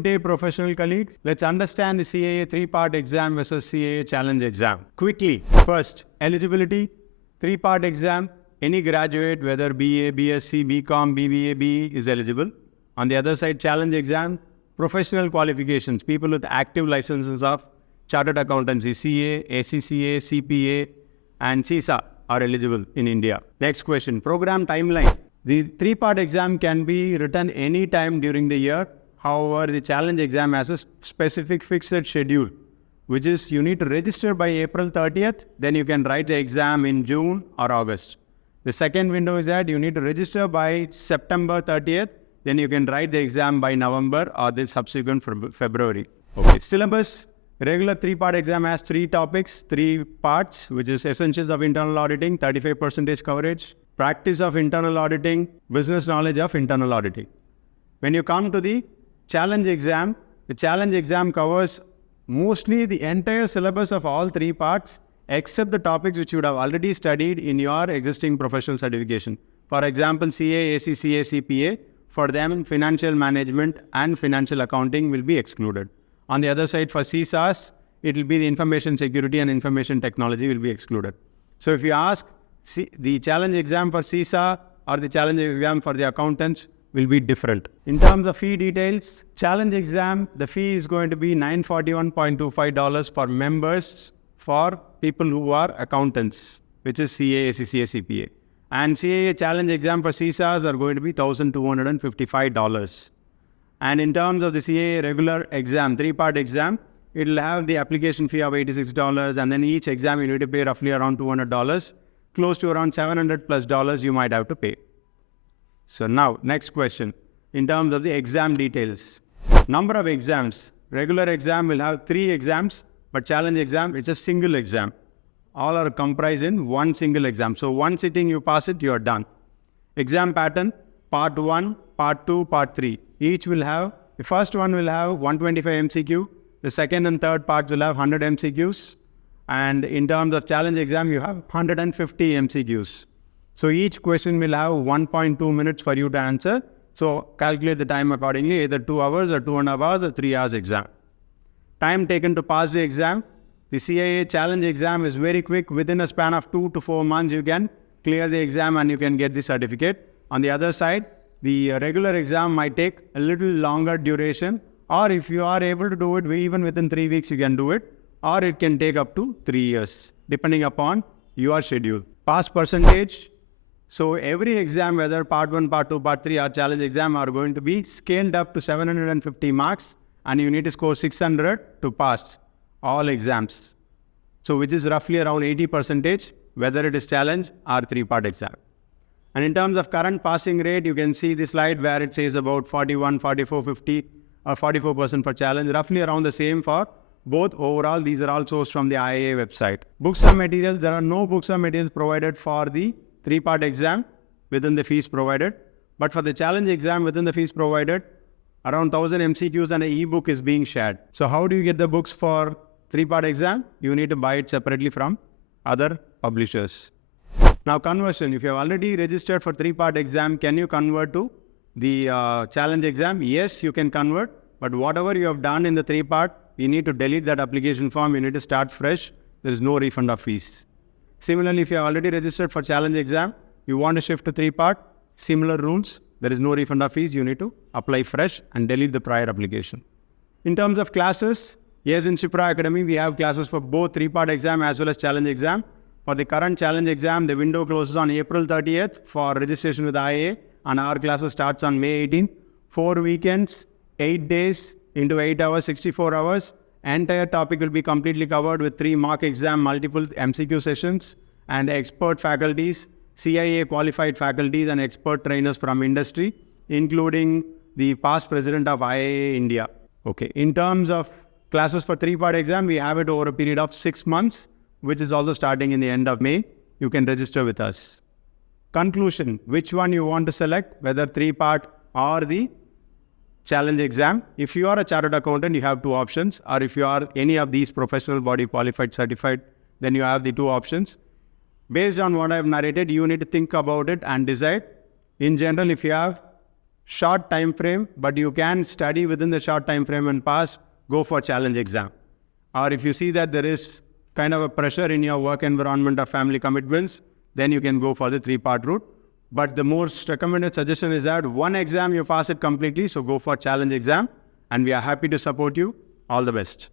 Good day, professional colleagues. Let's understand the CAA 3-part exam versus CAA challenge exam. Quickly, first, eligibility, 3-part exam. Any graduate, whether BA, BSc, BCom, BBA, BE is eligible. On the other side, challenge exam, professional qualifications, people with active licenses of Chartered Accountancy, CA, ACCA, CPA, and CISA are eligible in India. Next question, program timeline. The 3-part exam can be written any time during the year. However, the challenge exam has a specific fixed schedule, which is you need to register by April 30th, then you can write the exam in June or August. The second window is that you need to register by September 30th, then you can write the exam by November or the subsequent February. Okay, syllabus. Regular 3-part exam has 3 topics, 3 parts, which is essentials of internal auditing, 35% coverage, practice of internal auditing, business knowledge of internal auditing. When you come to the challenge exam, the challenge exam covers mostly the entire syllabus of all 3 parts, except the topics which you would have already studied in your existing professional certification. For example, CA, ACCA, CPA, for them financial management and financial accounting will be excluded. On the other side, for CSAS, it will be the information security and information technology will be excluded. So if you ask, the challenge exam for CISA or the challenge exam for the accountants will be different. In terms of fee details, challenge exam, the fee is going to be $941.25 for members for people who are accountants, which is CA, ACCA, CPA. And CAA challenge exam for CSAs are going to be $1,255. And in terms of the CAA regular exam, 3-part exam, it will have the application fee of $86, and then each exam you need to pay roughly around $200, close to around $700+ you might have to pay. So now, next question, in terms of the exam details. Number of exams, regular exam will have 3 exams, but challenge exam, it's a single exam. All are comprised in one single exam. So one sitting you pass it, you are done. Exam pattern, part 1, part 2, part 3. Each will have, the first one will have 125 MCQ, the second and third parts will have 100 MCQs, and in terms of challenge exam, you have 150 MCQs. So each question will have 1.2 minutes for you to answer. So calculate the time accordingly, either 2 hours or 2.5 hours or 3 hours exam. Time taken to pass the exam. The CAA challenge exam is very quick. Within a span of 2 to 4 months, you can clear the exam and you can get the certificate. On the other side, the regular exam might take a little longer duration, or if you are able to do it even within 3 weeks, you can do it, or it can take up to 3 years, depending upon your schedule. Pass percentage. So every exam, whether part 1, part 2, part 3 or challenge exam, are going to be scaled up to 750 marks, and you need to score 600 to pass all exams. So which is roughly around 80%, whether it is challenge or 3-part exam. And in terms of current passing rate, you can see the slide where it says about 41, 44, 50 or 44% for challenge, roughly around the same for both. Overall, these are all sourced from the IAA website. Books and materials, there are no books and materials provided for the 3-part exam within the fees provided. But for the challenge exam within the fees provided, around 1000 MCQs and an e-book is being shared. So how do you get the books for 3-part exam? You need to buy it separately from other publishers. Now conversion, if you have already registered for 3-part exam, can you convert to the challenge exam? Yes, you can convert, but whatever you have done in the 3-part, you need to delete that application form, you need to start fresh, there is no refund of fees. Similarly, if you have already registered for challenge exam, you want to shift to 3-part, similar rules, there is no refund of fees, you need to apply fresh and delete the prior application. In terms of classes, yes, in Shipra Academy, we have classes for both 3-part exam as well as challenge exam. For the current challenge exam, the window closes on April 30th for registration with IA, and our classes starts on May 18th. 4 weekends, 8 days into 8 hours, 64 hours. Entire topic will be completely covered with 3 mock exam, multiple MCQ sessions, and expert faculties, CIA qualified faculties and expert trainers from industry, including the past president of IAA India. Okay, in terms of classes for 3-part exam, we have it over a period of 6 months, which is also starting in the end of May. You can register with us. Conclusion, which one you want to select, whether 3-part or the challenge exam. If you are a chartered accountant, you have 2 options, or if you are any of these professional body qualified certified, then you have the 2 options. Based on what I have narrated, you need to think about it and decide. In general, if you have short time frame, but you can study within the short time frame and pass, go for challenge exam. Or if you see that there is kind of a pressure in your work environment or family commitments, then you can go for the 3-part route. But the most recommended suggestion is that one exam you pass it completely, so go for challenge exam, and we are happy to support you. All the best.